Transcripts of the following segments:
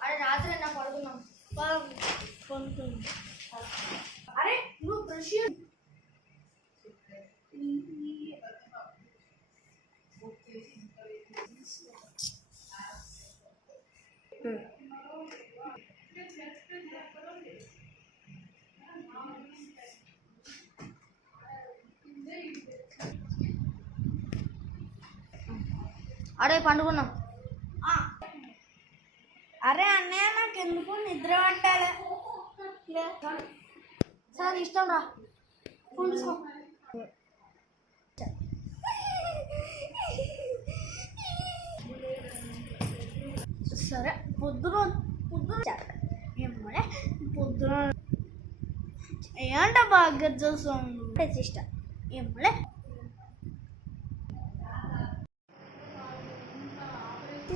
అరే రాత్రి నా పడుకున్నాం అరే నువ్వు బ్రష్ అరే పండుకున్నాం. అరే అన్నయ్య నాకు ఎందుకు నిద్ర పట్టాలి. సరే ఇష్టం రా ఫోన్ తీసుకో. సరే పొద్దున పొద్దున ఏంట బాగా చూస్తాం ఇష్టం ఏమలే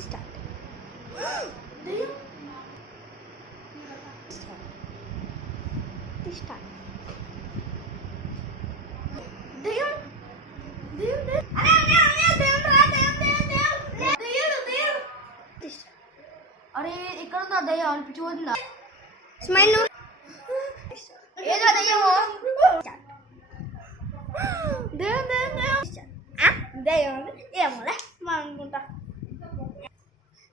స్టార్ట్ స్టార్ట్ అరే ఇక్కడ ఉందా దయ్యం అనిపించిపోతుందా? స్మైల్ ఏదో దయ్యమో దయ్యం ఏమోలే మా అనుకుంటా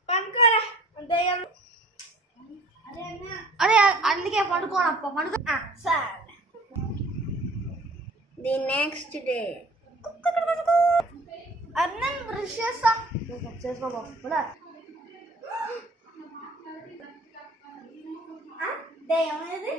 పనుకోరా దయ్యం. అరే అందుకే పండుకోనప్ప పండుకో. సరే ది నెక్స్ట్ డే అన్నం బ్రష్ చేస్తా చేసుకో బాబు. దయ్యం అనేది